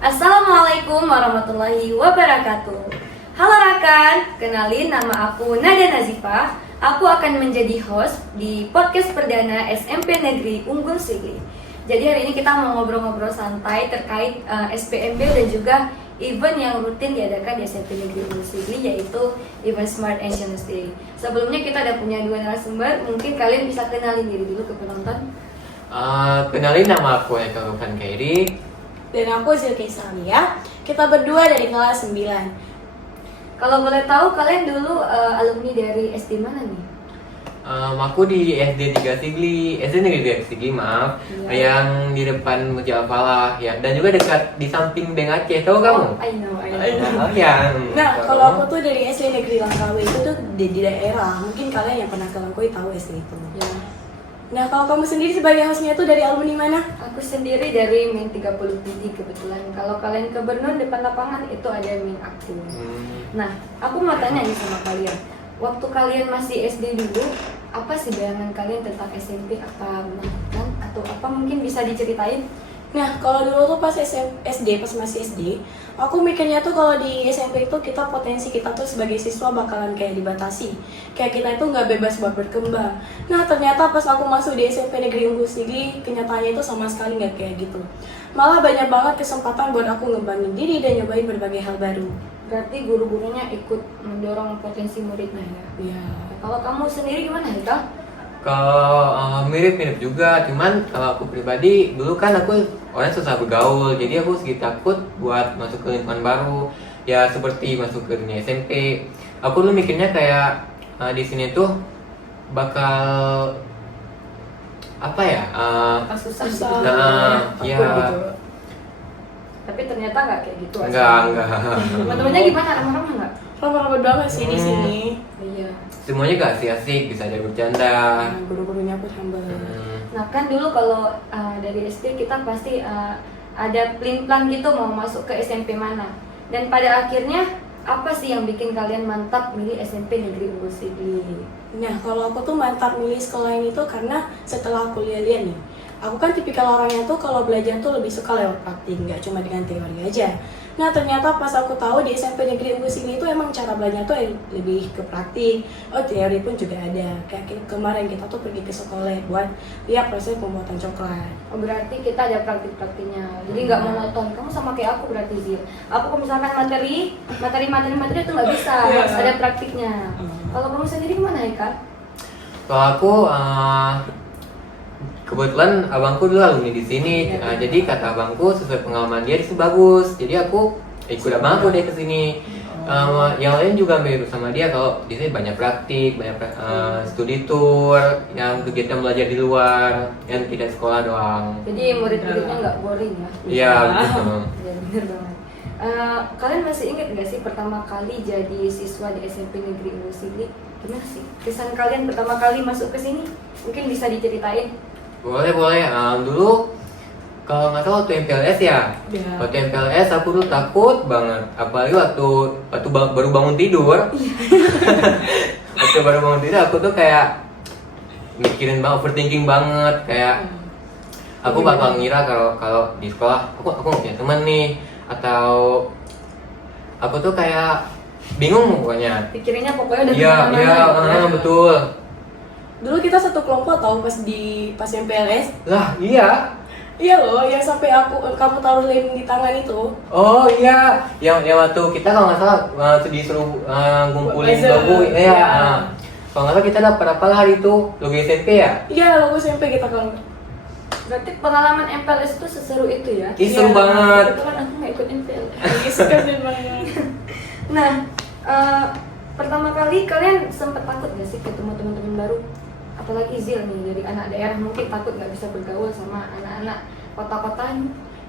Assalamualaikum warahmatullahi wabarakatuh. Halo rakan, kenalin nama aku Nada Nazifah. Aku akan menjadi host di podcast perdana SMP Negeri Unggul Sigli. Jadi hari ini kita mau ngobrol-ngobrol santai terkait SPMB dan juga event yang rutin diadakan di SMP Negeri Unggul Sigli, yaitu event Smart Ancient Day. Sebelumnya kita ada punya dua narasumber, mungkin kalian bisa kenalin diri dulu ke penonton. Kenalin, nama aku Eka Rufan Kairi. Dan aku Zilki Salia. Kita berdua dari kelas 9. Kalau boleh tahu kalian dulu alumni dari SD mana nih? Aku di SD 3 Sigli, SD Negeri 3 Sigli maaf, yang di depan Masjid Al-Falah ya, dan juga dekat di samping Bank Aceh, tahu kamu? I know. Oh, yang. Nah, kalau aku tuh dari SD Negeri Langkawi itu tuh di daerah. Mungkin kalian yang pernah ke Langkawi tahu SD itu. Ya. Nah, kalau kamu sendiri sebagai hostnya tuh dari alumni mana? Aku sendiri dari Min 37 kebetulan. Kalau kalian ke Bernun depan lapangan itu ada Min aku. Nah, aku mau tanya nih sama kalian. Waktu kalian masih SD dulu, apa sih bayangan kalian tentang SMP? Apa menakutkan atau apa mungkin bisa diceritain? Nah, kalau dulu tuh pas SD, pas masih SD, aku mikirnya tuh kalau di SMP itu potensi kita tuh sebagai siswa bakalan kayak dibatasi. Kayak kita itu nggak bebas buat berkembang. Nah, ternyata pas aku masuk di SMP Negeri Unggul Sigli, kenyataannya itu sama sekali nggak kayak gitu. Malah banyak banget kesempatan buat aku ngembangin diri dan nyobain berbagai hal baru. Berarti guru-gurunya ikut mendorong potensi muridnya ya? Iya. Kalau kamu sendiri gimana, Hika? Kalau mirip-mirip juga, cuman kalau aku pribadi dulu kan aku orang susah bergaul, jadi aku sedikit takut buat masuk ke lingkungan baru. Ya seperti masuk ke dunia SMP. Aku dulu mikirnya kayak di sini tuh bakal apa ya? Susah. Ya. Gitu. Tapi ternyata nggak kayak gitu. Enggak. Teman-temannya gimana? Ramah-ramah nggak? Ramah-ramah banget sih di sini. Iya. Semuanya gak asik-asik, bisa ada bercanda. Nah, guru-gurunya aku humble. Nah kan dulu kalau dari SD kita pasti ada plan gitu mau masuk ke SMP mana. Dan pada akhirnya apa sih yang bikin kalian mantap milih SMP Negeri Unggul Sigli? Nah, kalau aku tuh mantap milih sekolah ini tuh karena setelah aku lihat nih, aku kan tipikal orangnya tuh kalau belajar tuh lebih suka lewat praktik, nggak cuma dengan teori aja. Nah, ternyata pas aku tahu di SMP Negeri Unggul Sigli itu emang cara belajar tuh lebih ke praktik. Oh, teori pun juga ada. Kayak kemarin kita tuh pergi ke sekolah buat lihat proses pembuatan coklat. Oh, berarti kita ada praktik-praktiknya. Jadi nggak monoton. Kamu sama kayak aku berarti Zil. Aku kalau misalkan materi itu nggak bisa. Harus ada praktiknya. Kalau kamu sendiri gimana ya, Kak? Kalau aku kebetulan abangku dulu alumni di sini, jadi kata abangku sesuai pengalaman dia itu bagus. Jadi aku ikut abangku deh ke sini. Yang lain juga mirip sama dia, kalau di sini banyak praktik, banyak studi tour, yang kegiatan belajar di luar, yang tidak sekolah doang. Jadi murid-muridnya nggak boring ya? Iya, betul. Ya bener banget. Kalian masih ingat nggak sih pertama kali jadi siswa di SMP Negeri Unggul Sigli? Gimana sih kesan kalian pertama kali masuk ke sini? Mungkin bisa diceritain? Boleh. Dulu kalau nggak salah waktu MPLS ya. Waktu MPLS aku dulu takut banget, apalagi waktu baru bangun tidur. Waktu baru bangun tidur aku tuh kayak mikirin banget, overthinking banget, kayak aku bakal ngira kalau di sekolah aku nggak punya teman nih, atau aku tuh kayak bingung pokoknya. Pikirannya pokoknya udah Iya, betul. Dulu kita satu kelompok tahu pas MPLS. Lah, iya. Iya loh, yang sampai kamu taruh lem di tangan itu. Oh iya, yang waktu kita kalau nggak salah disuruh ngumpulin logo, kalau nggak salah kita dapat apa hari itu logo SMP ya? Iya, logo SMP kita kan. Berarti pengalaman MPLS itu seseru itu ya? Ih, seru banget. Kebetulan aku nggak ikut MPLS. Keren banget. Nah, pertama kali kalian sempat takut nggak sih ketemu teman-teman baru? Apalagi Zil nih dari anak daerah, mungkin takut nggak bisa bergaul sama anak-anak kota-kota.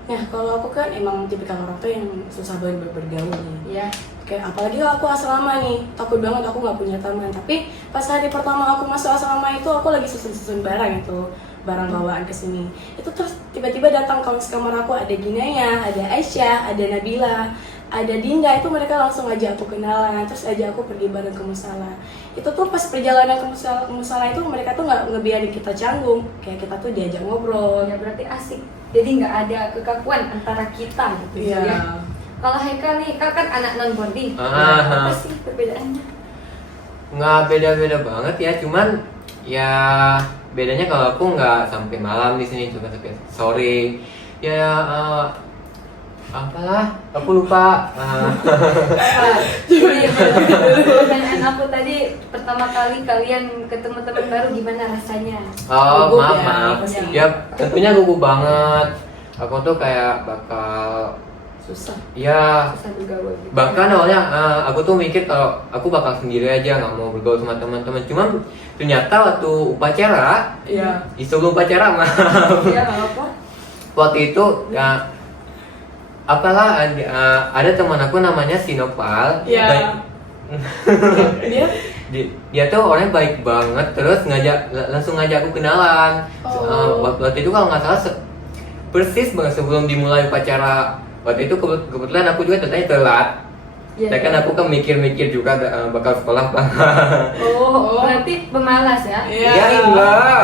Nah, kalau aku kan emang tipikal orang tuh yang susah banget bergaul nih. Iya. Kayak apalagi kalau aku asrama nih, takut banget aku nggak punya teman. Tapi pas hari pertama aku masuk asrama itu aku lagi susun barang itu, barang bawaan ke sini. Itu terus tiba-tiba datang kawan sekamar aku, ada Ginaya, ada Aisyah, ada Nabila. ada Dinda, itu mereka langsung ngajak aku kenalan, terus ajak aku pergi bareng ke musala. Itu tuh pas perjalanan ke musala itu mereka tuh nggak ngebiarin kita canggung, kayak kita tuh diajak ngobrol. Ya berarti asik. Jadi nggak ada kekakuan antara kita gitu Iya. ya. Kalau Haikal nih, Kak kan anak non boarding. Ah. Apa sih perbedaannya? Nggak beda-beda banget ya, cuman ya bedanya kalau aku nggak sampai malam di sini, cuma sampai sore. Ya apalah, aku lupa. Jadi pertanyaan aku tadi, pertama kali kalian ketemu teman baru gimana rasanya? Oh, Gugup maaf, ya, maaf. pasti. Ya, tentunya gugup banget. Aku tuh kayak bakal, Susah. ya Susah bergaul gitu. bahkan awalnya aku tuh mikir kalau aku bakal sendiri aja, nggak mau bergaul sama teman-teman. Cuman ternyata waktu upacara, Iya. sebelum upacara mah, Ya nggak apa. waktu itu ya apalah ada teman aku namanya Sinopal. Iya. Dia Dia tuh orangnya baik banget, terus langsung ngajak aku kenalan. Oh. Waktu itu kalau nggak salah persis banget sebelum dimulai upacara. Waktu itu kebetulan aku juga ternyata telat. Ya, Kan aku kan mikir-mikir juga bakal sekolah apa. Oh, berarti pemalas ya? Iya. Ya enggak.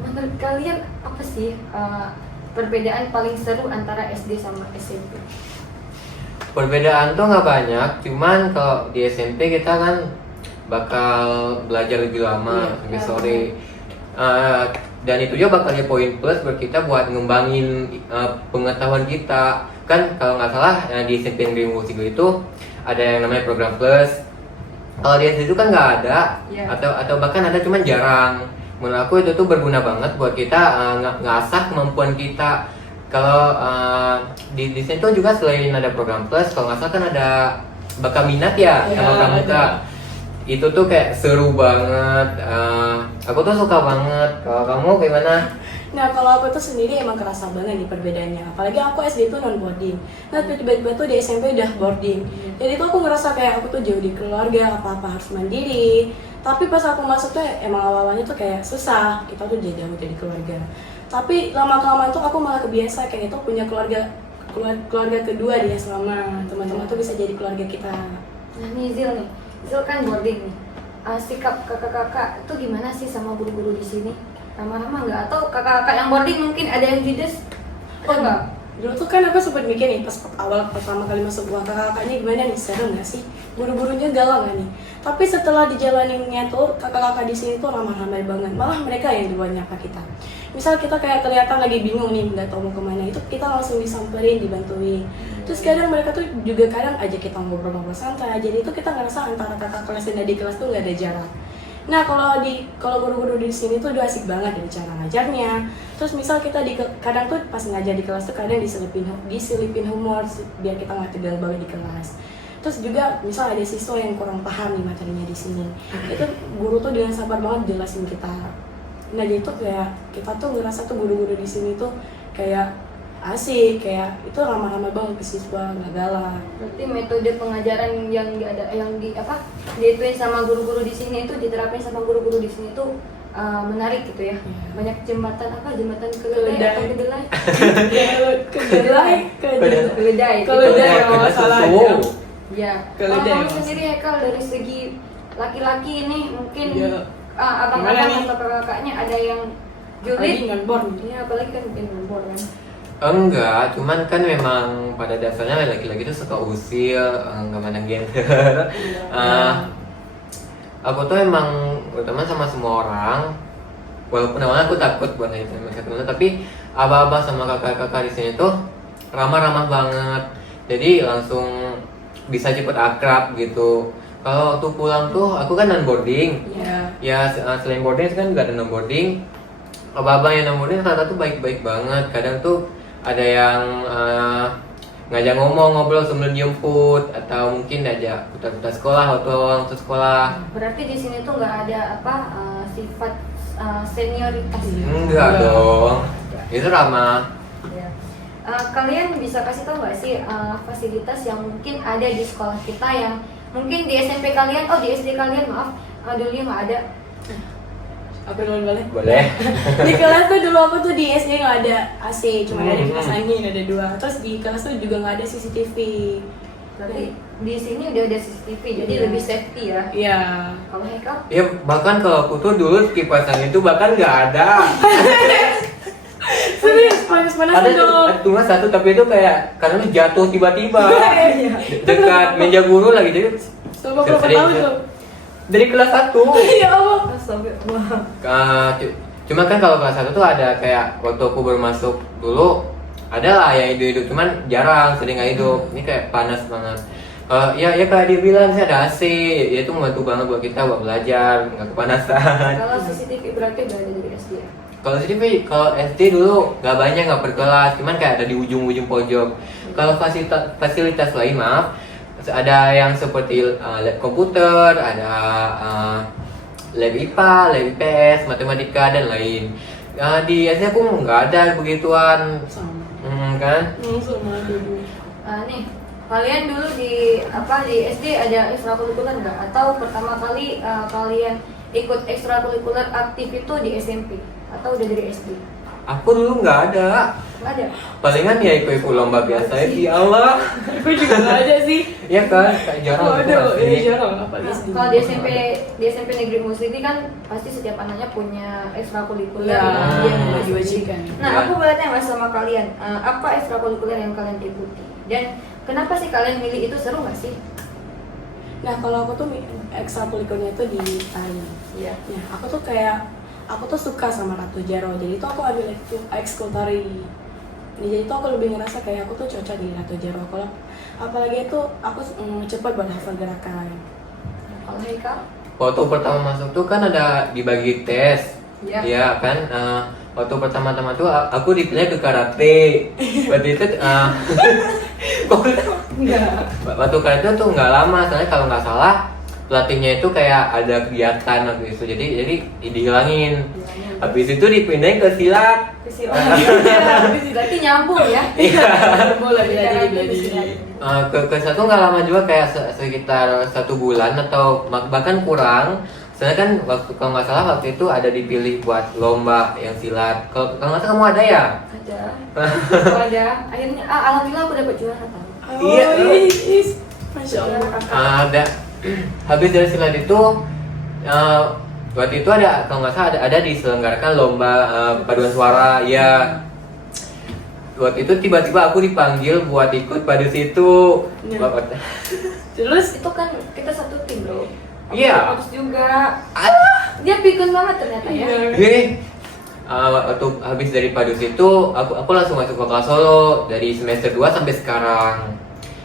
Menurut kalian apa sih perbedaan paling seru antara SD sama SMP? Perbedaan tuh nggak banyak, cuman kalau di SMP kita kan bakal belajar lebih lama Iya, sampai sore. Dan itu juga bakal jadi poin plus buat kita buat ngembangin pengetahuan kita. Kan kalau nggak salah di SMP Negeri Unggul Sigli itu ada yang namanya program plus. Kalau di SD itu kan nggak ada, Iya. atau bahkan ada cuman jarang. Menurut aku itu tuh berguna banget buat kita ngasah kemampuan kita. Kalau di sini tuh juga selain ada program plus, kalau nggak salah kan ada bakat minat ya, Iya, sama pramuka. ada. Itu tuh kayak seru banget. Aku tuh suka banget. Kalau kamu gimana? Nah, kalau aku tuh sendiri emang kerasa banget nih perbedaannya. Apalagi aku SD tuh non boarding. Nah, tiba-tiba tuh di SMP udah boarding. Jadi tuh aku ngerasa kayak aku tuh jauh di keluarga, apa-apa harus mandiri. Tapi pas aku masuk tuh emang awalnya tuh kayak susah. Kita tuh jauh dari keluarga. Tapi lama-kelamaan tuh aku malah kebiasa kayak itu punya keluarga kedua di asrama. Teman-teman tuh bisa jadi keluarga kita. Nah nih Zil kan boarding nih. Sikap kakak-kakak itu gimana sih sama guru-guru di sini? Ramah-ramah nggak? Atau kakak-kakak yang boarding mungkin ada yang judes? Ada nggak? Dulu tuh kan aku sempat mikir nih pas awal pertama kali masuk gua, kakak-kakaknya gimana nih, seru nggak sih, guru-gurunya galak nggak nih? Tapi setelah dijalaninnya tuh kakak-kakak di sini tuh ramah-ramah banget, malah mereka yang duluan nyapa kita. Misal kita kayak kelihatan lagi bingung nih nggak tahu mau kemana, itu kita langsung disamperin, dibantuin. Terus kadang mereka tuh juga kadang ajak kita ngobrol-ngobrol santai, jadi itu kita ngerasa antara kakak kelas dan adik kelas tuh nggak ada jarak. Nah, kalau guru-guru di sini tuh udah asik banget dari cara ngajarnya. Terus misal kita kadang tuh pas ngajar di kelas tuh kadang diselipin humor biar kita nggak tegang banget di kelas. Terus juga misal ada siswa yang kurang paham nih materinya di sini, itu guru tuh dengan sabar banget jelasin kita. Nah, jadi tuh kayak kita tuh ngerasa tuh guru-guru di sini tuh kayak asik, kayak itu ramah-ramah banget ke siswa, nggak galak. Berarti metode pengajaran yang diituin sama guru-guru di sini itu diterapin sama guru-guru di sini tuh menarik gitu ya. Iya. Banyak jembatan keledai atau kedelai? Keledai. Keledai kalau nggak salah ya. Ya. Kalau Keledai, kamu Mas. sendiri Hekal dari segi laki-laki ini mungkin Iya. abang-abang Gimana nih? atau kakaknya ada yang Apalagi julid? non-born. Iya, apalagi kan mungkin nombor kan. Enggak, cuman kan memang pada dasarnya laki-laki itu suka usil, nggak mandang gender. Aku tuh emang berteman sama semua orang, walaupun awalnya aku takut buat nanya sama teman, tapi abah-abah sama kakak-kakak di sini tuh ramah-ramah banget, jadi langsung bisa cepet akrab gitu. Kalau waktu pulang tuh aku kan non boarding, Iya. ya selain boarding kan juga ada non boarding. Abah-abah yang non boarding ternyata tuh baik-baik banget. Kadang tuh ada yang ngajak ngobrol sebelum jemput, atau mungkin diajak putar-putar sekolah waktu awal masuk sekolah. Berarti di sini tuh nggak ada sifat senioritas. Enggak dong, itu ramah. Ya. Kalian bisa kasih tahu nggak sih fasilitas yang mungkin ada di sekolah kita yang mungkin di SMP kalian, di SD kalian maaf, dulunya nggak ada. Aku duluan boleh? Boleh. Di kelas tuh dulu aku tuh di SD nggak ada AC, cuma ada kipas angin, ada 2. Terus di kelas tuh juga nggak ada CCTV. Berarti di sini udah ada CCTV, jadi Iya. lebih safety ya. Iya. Kalau Haikal? Ya bahkan kalau aku tuh dulu kipas angin itu bahkan nggak ada. Serius, panas-panasan Ada dong. cuma satu tapi itu kayak karena jatuh tiba-tiba Iya. dekat meja guru lagi jadi Coba berapa sering- tahun tuh? dari kelas 1. Ya Allah. Astagfirullah. Cuma kan kalau kelas 1 tuh ada kayak waktu aku baru masuk dulu ada lah yang hidup-hidup cuman jarang sering nggak hidup. Ini kayak panas banget. Ya kayak dia bilang sih ada AC, ya itu membantu banget buat kita buat belajar nggak kepanasan. Kalau CCTV berarti udah ada dari SD ya? Kalau kalau SD dulu nggak banyak nggak per kelas, cuman kayak ada di ujung-ujung pojok. Kalau fasilitas lain maaf, ada yang seperti lab komputer, ada lab IPA, lab IPS, matematika dan lain. Di SD aku nggak ada begituan, Sama. kan? Sama dulu. Nih, kalian dulu di SD ada ekstrakurikuler nggak? Atau pertama kali kalian ikut ekstrakurikuler aktif itu di SMP? Atau udah dari SD? Aku dulu nggak ada. Nggak ada? Palingan ya ikut lomba biasa ya Allah. Aku juga nggak ada sih. Iya kan, kayak jarang. Oh, itu ada, pasti. jarang apa Nah, SD. kalau di SMP Negeri Muslimin kan pasti setiap anaknya punya ekstrakurikuler Ya, yang iya, masing-masing. diwajibkan. Nah, Ya. aku boleh tanya sama kalian, apa ekstrakurikuler yang kalian ikuti? Dan kenapa sih kalian milih itu, seru nggak sih? Nah, kalau aku tuh ekstrakurikulernya itu di tari. Iya. Nah, aku tuh suka sama Ratu Jaro. Jadi itu aku ambil ekskul tari. Jadi itu aku lebih ngerasa kayak aku tuh cocok di Ratu Jaro. Kalau apalagi itu aku cepat buat hafal gerakan. Nah, kalau Haikal? Waktu pertama masuk tuh kan ada dibagi tes. Iya. Iya kan. Waktu pertama-tama tuh aku dipilih ke karate. Waktu itu kok Enggak. waktu karate tuh nggak lama, soalnya kalau nggak salah pelatihnya itu kayak ada kegiatan waktu itu, jadi dihilangin. Habis itu dipindahin ke silat. Berarti nyambung ya? Iya. Boleh Karate bela ke diri. silat. Ke satu nggak lama juga, kayak sekitar 1 bulan atau bahkan kurang. Soalnya kan waktu kalau nggak salah waktu itu ada dipilih buat lomba yang silat. Kalau nggak salah kamu ada ya? Ada. Oh, ada. Akhirnya alhamdulillah aku dapat juara tahu. Iya. Masya Allah. Ada. Habis dari silat itu waktu itu ada kalau nggak salah ada diselenggarakan lomba paduan suara ya. Waktu itu tiba-tiba aku dipanggil buat ikut pada situ. Ya. Terus Itu kan kita satu tim bro. Iya. Terus juga dia pikun banget ternyata ya. Gini, waktu habis dari Padus itu aku langsung masuk vokal solo dari semester 2 sampai sekarang.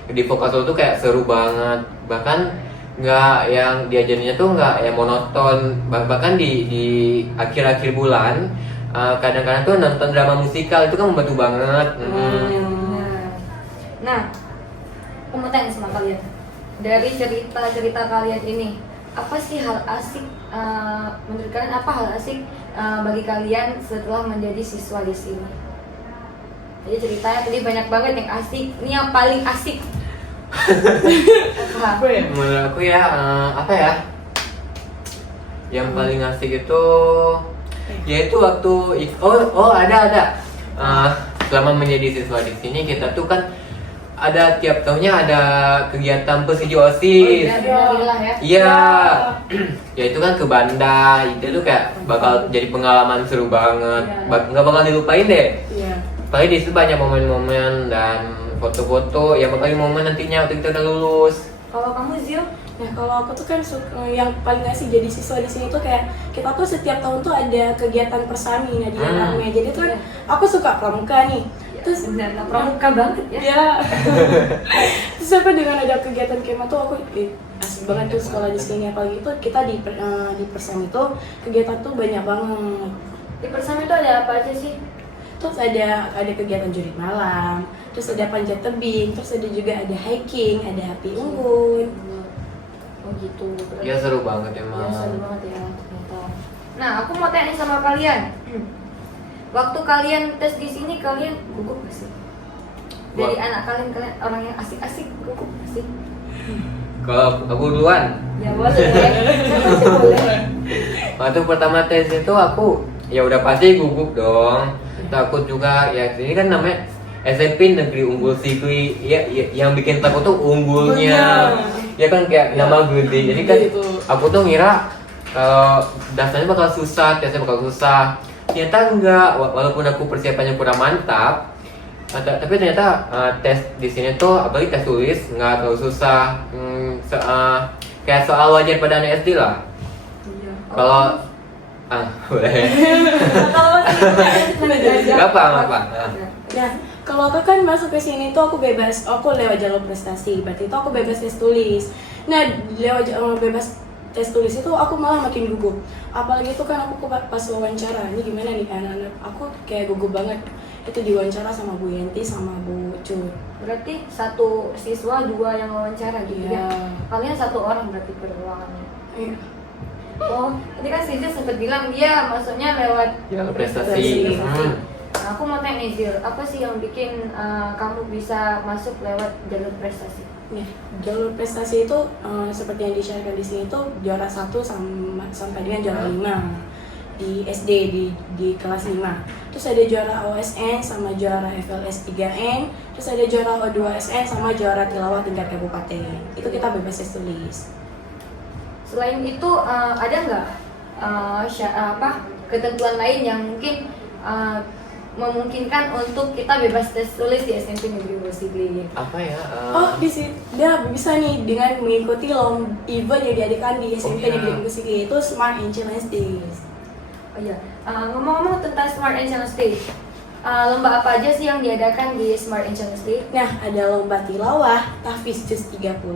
Di vokal solo tuh kayak seru banget, bahkan nggak yang diajarinnya tuh nggak yang monoton. Bahkan di akhir-akhir bulan kadang-kadang tuh nonton drama musikal itu kan membantu banget. Nah, aku mau tanya sama kalian, dari cerita kalian ini, apa sih hal asik menurut kalian, apa hal asik bagi kalian setelah menjadi siswa di sini? Jadi ceritanya tadi banyak banget yang asik, ini yang paling asik. Apa? apa ya? Menurut aku ya apa ya? Yang paling asik itu yaitu waktu ada selama menjadi siswa di sini kita tuh kan ada tiap tahunnya ada kegiatan pesiji OSIS. Alhamdulillah ya. Iya. Ya itu kan ke Banda, itu tuh kayak bakal jadi pengalaman seru banget. Iya. Nggak bakal dilupain deh. Iya. Apalagi di situ banyak momen-momen dan foto-foto yang bakal momen nantinya waktu kita udah lulus. Kalau kamu Zil? Nah, kalau aku tuh kan yang paling asik jadi siswa di sini tuh kayak kita tuh setiap tahun tuh ada kegiatan persami nah di dalamnya. Jadi tuh kan aku suka pramuka nih. Terus benar, pramuka banget ya. ya. Terus apa dengan ada kegiatan kema tuh aku asik banget tuh sekolah di sini, apalagi itu kita di persami itu kegiatan tuh banyak banget. Di persami itu ada apa aja sih? Terus ada kegiatan jurit malam, terus ada panjat tebing, terus ada juga ada hiking, ada api unggun. Oh gitu. Berarti- Ya seru banget emang. Ya, seru banget ya ternyata. Nah, aku mau tanya nih sama kalian. Waktu kalian tes di sini kalian gugup gak sih? Dari anak kalian orang yang asik-asik gugup gak sih? Kalau aku duluan. Ya boleh. Siapa sih boleh? Waktu pertama tes itu aku ya udah pasti gugup dong. Takut juga ya, ini kan namanya SMP Negeri Unggul Sigli ya, yang bikin takut tuh unggulnya. Ya kan kayak nama gede. Jadi kan aku tuh ngira daftarnya bakal susah, tesnya bakal susah. Ternyata enggak, walaupun aku persiapannya kurang mantap, tapi ternyata tes di sini tuh apalagi tes tulis nggak terlalu susah. Kayak soal wajar pada anak SD lah. Kalau boleh. Gak apa. Nah, kalau aku kan masuk ke sini tuh aku bebas, aku lewat jalur prestasi, berarti itu aku bebas tes tulis. Nah, lewat jalur bebas tes tulis itu aku malah makin gugup. Apalagi itu kan aku pas wawancara, ini gimana nih anak-anak, aku kayak gugup banget. Itu diwawancara sama Bu Yenti sama Bu Cut. Berarti satu siswa dua yang wawancara gitu Iya. ya? Kalian satu orang berarti per ruangannya? Iya. Oh, tadi kan Sisil sempat bilang dia masuknya lewat Ya, prestasi. Nah, aku mau tanya nih Zil, apa sih yang bikin kamu bisa masuk lewat jalur prestasi? Ya, jalur prestasi itu seperti yang disyaratkan di sini tuh juara 1 sampai dengan juara 5 di SD di kelas 5. Terus ada juara OSN sama juara FLS 3N, terus ada juara O2SN sama juara tilawah tingkat kabupaten. Itu kita bebas tes tulis. Selain itu ada nggak ketentuan lain yang mungkin memungkinkan untuk kita bebas tes tulis di SMP Negeri Unggul Sigli? Apa ya? Oh, di sini dia bisa nih dengan mengikuti event yang diadakan di SMP iya. Negeri Unggul Sigli, itu Smart and Challenge Days. Oh iya, ngomong-ngomong tentang Smart and Challenge Day, lomba apa aja sih yang diadakan di Smart and Challenge Day? Nah, ada lomba tilawah, tahfiz juz 30,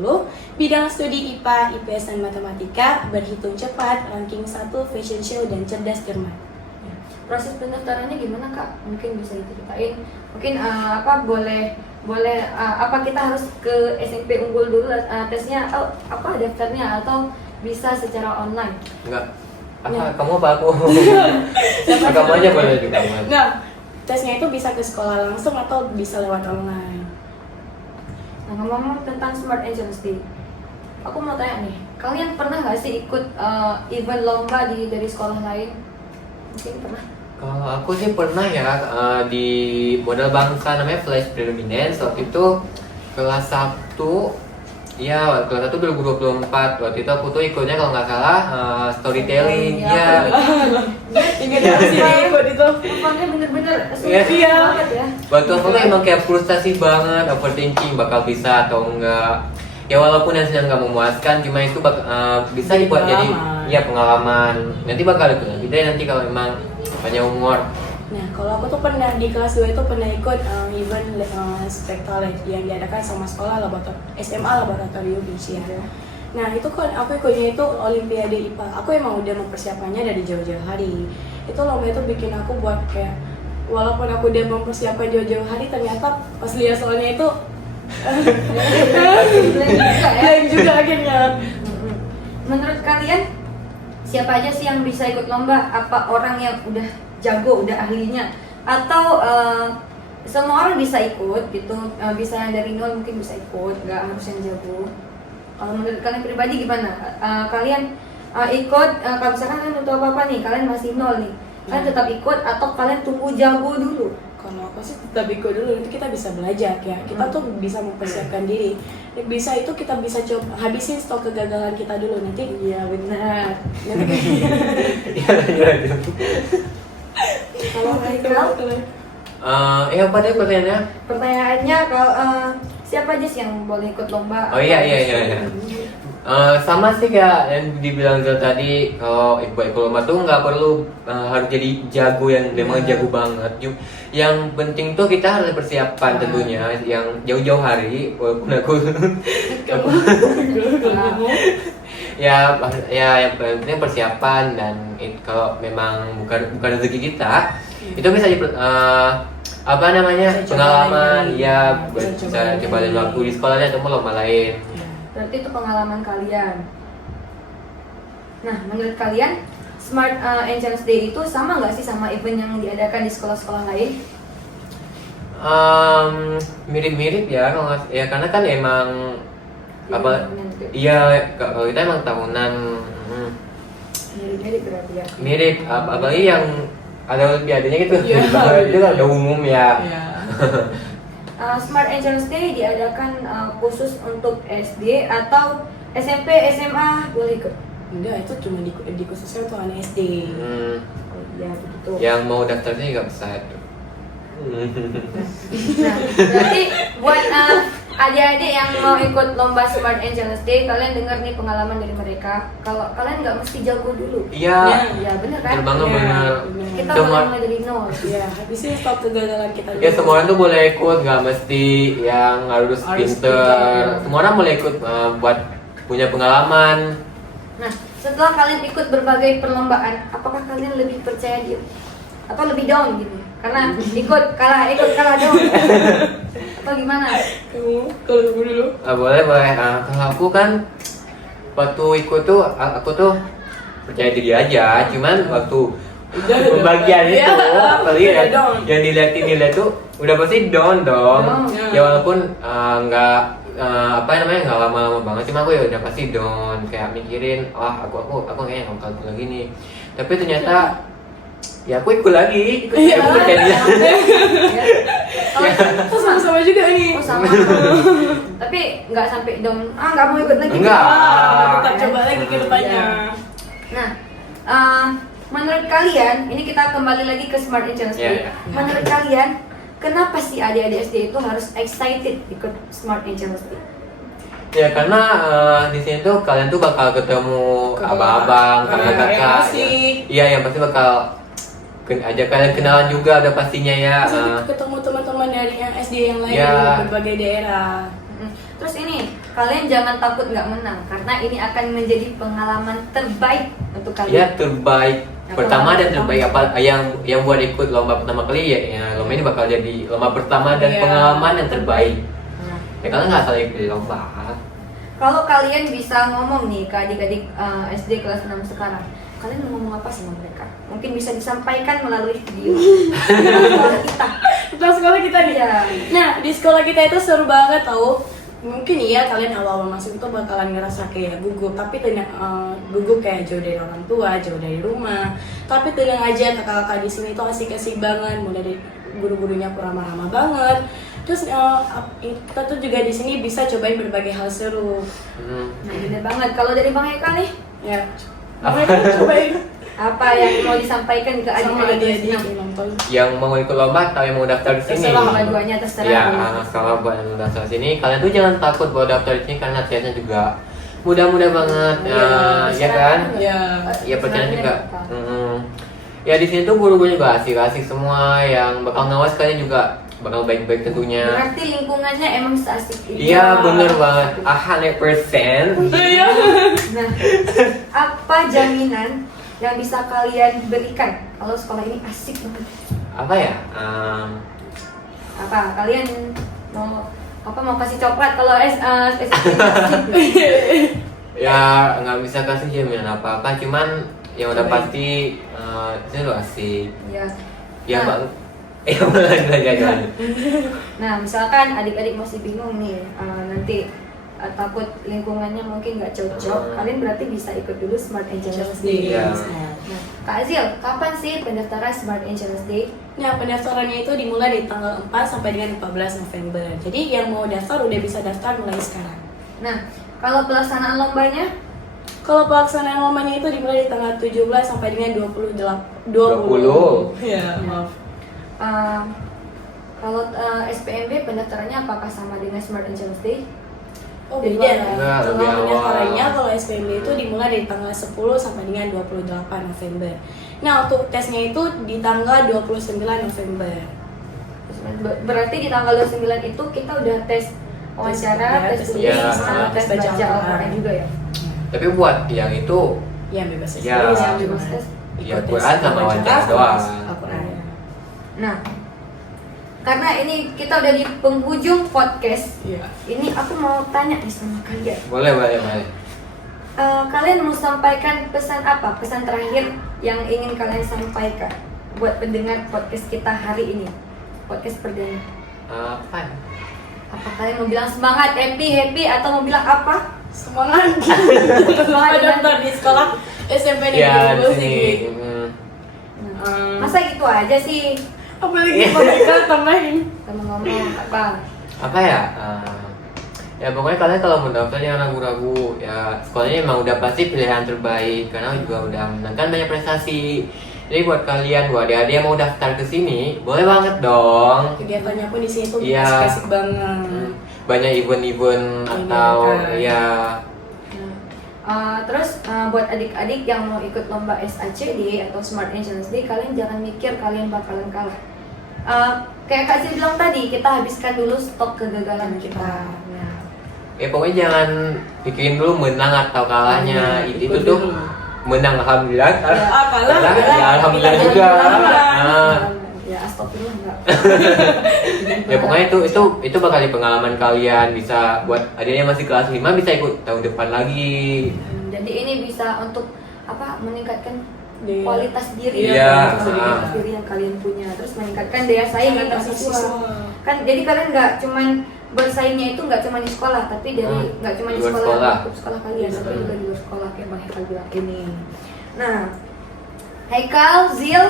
bidang studi IPA, IPS dan matematika, berhitung cepat, ranking 1, fashion show dan cerdas cermat. Proses pendaftarannya gimana Kak? Mungkin bisa diceritain. Mungkin boleh apa kita harus ke SMP Unggul dulu tesnya atau apa daftarnya atau bisa secara online? Enggak. Kamu apa aku? Kamu aja boleh juga. Nah, tesnya itu bisa ke sekolah langsung atau bisa lewat online. Nah, ngomong tentang Smart and Challenge Day, aku mau tanya nih, kalian pernah nggak sih ikut event lomba dari sekolah lain? Mungkin pernah. Kalau aku sih pernah ya di modal bangsa namanya Flash Predominance waktu itu kelas 1 ya kelas 1 2024 waktu itu aku tuh ikutnya kalau nggak salah storytelling ya. Ingat ya sih ikut itu. Pokoknya bener-bener Iya. sulit banget ya. Waktu aku tuh emang kayak frustasi banget, overthinking bakal bisa atau enggak. Ya walaupun hasilnya nggak memuaskan, cuma itu bisa dibuat jadi ya pengalaman. Nanti bakal gede nanti kalau memang banyak umur. Nah, kalau aku tuh pernah di kelas 2 itu pernah ikut event spektakuler yang diadakan sama sekolah SMA Laboratorium Asia. Nah, itu kan aku ikutnya itu Olimpiade IPA. Aku emang udah mempersiapkannya dari jauh-jauh hari. Itu lomba itu bikin aku buat kayak walaupun aku udah mempersiapkan jauh-jauh hari, ternyata pas lihat soalnya itu blank juga akhirnya. Menurut kalian siapa aja sih yang bisa ikut lomba? Apa orang yang udah jago, udah ahlinya, atau semua orang bisa ikut gitu? Bisa yang dari nol mungkin bisa ikut, nggak harus yang jago. Kalau menurut kalian pribadi gimana? Kalian ikut, kalau misalkan kalian untuk apa nih, kalian masih nol nih, kalian tetap ikut atau kalian tunggu jago dulu? Kalau aku sih tetap ikut dulu, itu kita bisa belajar ya. Kita tuh bisa mempersiapkan diri. Bisa itu kita bisa coba habisin stok kegagalan kita dulu nanti. Iya benar. Kalau Michael, Apa deh pertanyaannya? pertanyaannya kalau siapa aja sih yang boleh ikut lomba? Oh iya. Sama sih kayak yang dibilang Zal tadi, kalau ikut lomba tuh nggak perlu harus jadi jago yang memang jago banget. Yang penting tuh kita harus persiapan tentunya yang jauh-jauh hari walaupun aku ya yang penting persiapan dan kalau memang bukan rezeki kita itu bisa apa namanya Bisa pengalaman coba ya bisa bisa coba coba lagi. waktu di sekolahnya atau lomba lain. Berarti itu pengalaman kalian. Nah, menurut kalian Smart and Challenge Day itu sama nggak sih sama event yang diadakan di sekolah-sekolah lain? Mirip-mirip ya kalau ya karena kan emang apa iya kalau kita emang tahunan. Mirip-mirip berarti ya. Mirip, apalagi yang ada olimpiadanya gitu. Iya. Itu kan udah umum ya. Iya. Smart Angels Day diadakan khusus untuk SD atau SMP, SMA boleh ikut. Enggak, itu cuma dikhususkan untuk anak SD. Oh iya begitu. Yang mau daftarnya juga bisa. Nah, berarti buat adik-adik yang mau ikut lomba Smart Angels Day, kalian dengar nih pengalaman dari mereka. Kalau kalian nggak mesti jago dulu. Iya. Ya bener kan? Bener banget, Iya, bener. bener. Kita Semua- mulai dari nol. Iya, habis ini stop kegagalan kita dulu. Ya semua orang tuh boleh ikut, nggak mesti yang harus Harus pinter. pinter. Semua orang boleh ikut buat punya pengalaman. Nah, setelah kalian ikut berbagai perlombaan, apakah kalian lebih percaya diri atau lebih down gitu? Karena ikut kalah down. Apa gimana? Kamu, kalau kamu dulu. Boleh. Kalau aku kan waktu ikut tuh aku tuh percaya diri aja. Cuman waktu pembagian Iya, itu, apalagi udah down. yang dilihat tuh udah pasti down dong. Down. Ya walaupun nggak nggak lama-lama banget, cuma aku ya udah pasti down, kayak mikirin, aku kayaknya nggak bakal lagi nih. Tapi ternyata ya aku ikut lagi. Iya. Aku percaya diri. Kalau Itu sama-sama juga nih. Oh sama. Tapi nggak sampai down. Nggak mau ikut lagi. Enggak. Tetap coba lagi ke depannya. Nah, menurut kalian, ini kita kembali lagi ke Smart Angels Day. Iya. Menurut kalian, kenapa sih adik-adik SD itu harus excited ikut Smart Angels Day? Ya karena di sini tuh kalian tuh bakal ketemu abang-abang, kakak-kakak. asik. Iya, yang pasti bakal ajak kalian kenalan juga udah pastinya ya. Terus ketemu teman-teman dari yang SD yang lain Ya. dari berbagai daerah. Terus ini, kalian jangan takut nggak menang, karena ini akan menjadi pengalaman terbaik untuk Ya kalian. terbaik pertama dan terbaik apa yang buat ikut lomba pertama kali ya lomba ini bakal jadi lomba pertama dan Iya. pengalaman yang terbaik. Nah, Ya kalian nggak salah ikut lomba. kalau kalian bisa ngomong nih ke adik-adik SD kelas 6 sekarang, kalian mau ngomong apa sama mereka? Mungkin bisa disampaikan melalui video. Sekolah kita. Setelah sekolah kita nih. Iya. Nah, di sekolah kita itu seru banget tau. Mungkin iya kalian awal masuk itu bakalan ngerasa kayak gugup, tapi gugup kayak jauh dari orang tua, jauh dari rumah. Tapi tenang aja, kakak-kakak di sini itu asik-asik banget, mulai dari guru-gurunya ramah-ramah banget. Terus kita tuh juga di sini bisa cobain berbagai hal seru. Nah, bener banget. Kalau dari Bang Eka nih, Ya, mereka cobain apa yang mau disampaikan ke sama adik-adik adik-adik kelas 6? yang nonton. Yang mau ikut lomba atau yang mau daftar di sini? Terserah, Dua-duanya terserah. Ya, kalau buat yang mau daftar di sini, kalian tuh jangan takut buat daftar di sini karena tesnya juga mudah-mudah banget, ya kan? Ya. Ya percaya Sebenarnya juga. gampang. Ya di sini tuh guru-guru juga asik-asik semua, yang bakal ngawas kalian juga bakal baik-baik tentunya. Berarti lingkungannya emang seasik itu. Iya bener banget, 100%. Iya. Nah, apa jaminan yang bisa kalian berikan kalau sekolah ini asik banget? Apa ya? Apa kalian mau kasih coklat kalau asik? Ya nggak bisa kasih jaminan apa-apa, cuman yang udah pasti itu lo asik. Ya. Ya Nah. bang. Jangan. Nah, misalkan adik-adik masih bingung nih, nanti takut lingkungannya mungkin nggak cocok, kalian berarti bisa ikut dulu Smart Angels Day. Iya. Nah, Kak Azil, kapan sih pendaftaran Smart Angels Day? Nah, pendaftarannya itu dimulai dari tanggal 4 sampai dengan 14 November. Jadi yang mau daftar udah bisa daftar mulai sekarang. Nah, kalau pelaksanaan lombanya? Kalau pelaksanaan lombanya itu dimulai dari tanggal 17 sampai dengan 20. Ya, maaf. Kalau SPMB pendaftarannya apakah sama dengan Smart Angels Day? Oh, beda. Enggak, Kalau lebih awal. pendaftarannya kalau SPMB itu dimulai dari tanggal 10 sampai dengan 28 November. Nah, untuk tesnya itu di tanggal 29 November. Berarti di tanggal 29 itu kita udah tes wawancara, Ya, tes tes tulis, tulis, sama tes baca Al-Quran juga ya? Tapi buat yang itu Yang bebas tes. Ya. tulis, Yang yang bebas tes. Ya, ikut Quran tes sama baca wawancara sama doang. tes Al-Quran. Nah, karena ini kita udah di penghujung podcast, Iya. ini aku mau tanya nih sama kalian. boleh. Kalian mau sampaikan pesan apa? Pesan terakhir yang ingin kalian sampaikan buat pendengar podcast kita hari ini, podcast perdana. Apa? Apa kalian mau bilang semangat, happy, atau mau bilang apa? Semangat. Semangat Daftar di sekolah SMP Negeri Ya, di Unggul sini. Sigli. Masa gitu aja sih? Apalagi mereka tambahin. Kamu ngomong apa? Apa ya? Ya pokoknya kalian kalau mau daftar jangan ragu-ragu. Ya sekolahnya emang udah pasti pilihan terbaik karena juga udah menangkan banyak prestasi. Jadi buat kalian, buat adik-adik yang mau daftar ke sini, boleh banget dong. Kegiatannya pun di sini tuh Iya. asik-asik banget. Banyak event-event atau ya Terus buat adik-adik yang mau ikut lomba SACD atau Smart Insurance Day, kalian jangan mikir kalian bakalan kalah. Kayak Kak Zil bilang tadi, kita habiskan dulu stok kegagalan kita. Nah, ya pokoknya jangan pikirin dulu menang atau kalahnya. Itu tuh menang alhamdulillah. Kalah Ya alhamdulillah juga. Nah, ya astagfirullah enggak. ya pokoknya itu bakal di pengalaman kalian, bisa buat adanya masih kelas 5 bisa ikut tahun depan lagi. Jadi ini bisa untuk apa? Meningkatkan Daya. kualitas diri, Iya. kualitas diri yang kalian punya, terus meningkatkan daya saing antar siswa. siswa. Kan jadi kalian nggak cuman bersaingnya itu nggak cuma di sekolah, tapi dari nggak cuma di Luar sekolah, sekolah. lingkup sekolah kalian, tapi juga di luar sekolah kayak Bang Haikal bilang ini. Nah, Haikal, Zil,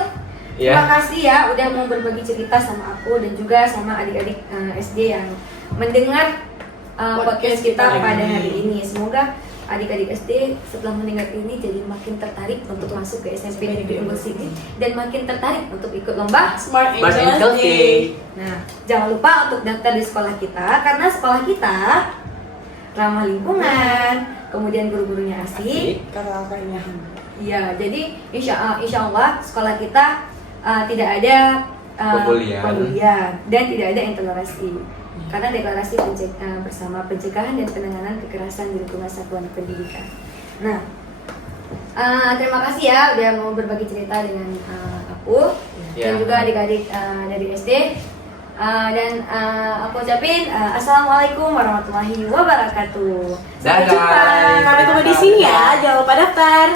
Iya. terima kasih ya udah mau berbagi cerita sama aku dan juga sama adik-adik SD yang mendengar podcast kita kita pada ini. hari ini. Semoga adik-adik SD setelah mendengar ini jadi makin tertarik untuk masuk ke SMP Negeri Unggul Sigli dan makin tertarik untuk ikut lomba. Smart Smart Angels Angels Day. Day. Nah, jangan lupa untuk daftar di sekolah kita karena sekolah kita ramah lingkungan, kemudian guru-gurunya asik. Kakak-kakaknya. Iya, jadi insya Allah sekolah kita tidak ada pembulian dan tidak ada intoleransi. Karena deklarasi bersama pencegahan dan penanganan kekerasan di lingkungan satuan pendidikan. Nah, terima kasih ya udah mau berbagi cerita dengan aku dan Ya. juga adik-adik dari SD. Dan aku ucapin assalamualaikum warahmatullahi wabarakatuh. Sampai Dadah. jumpa. Sampai ketemu di sini ya, jangan lupa daftar.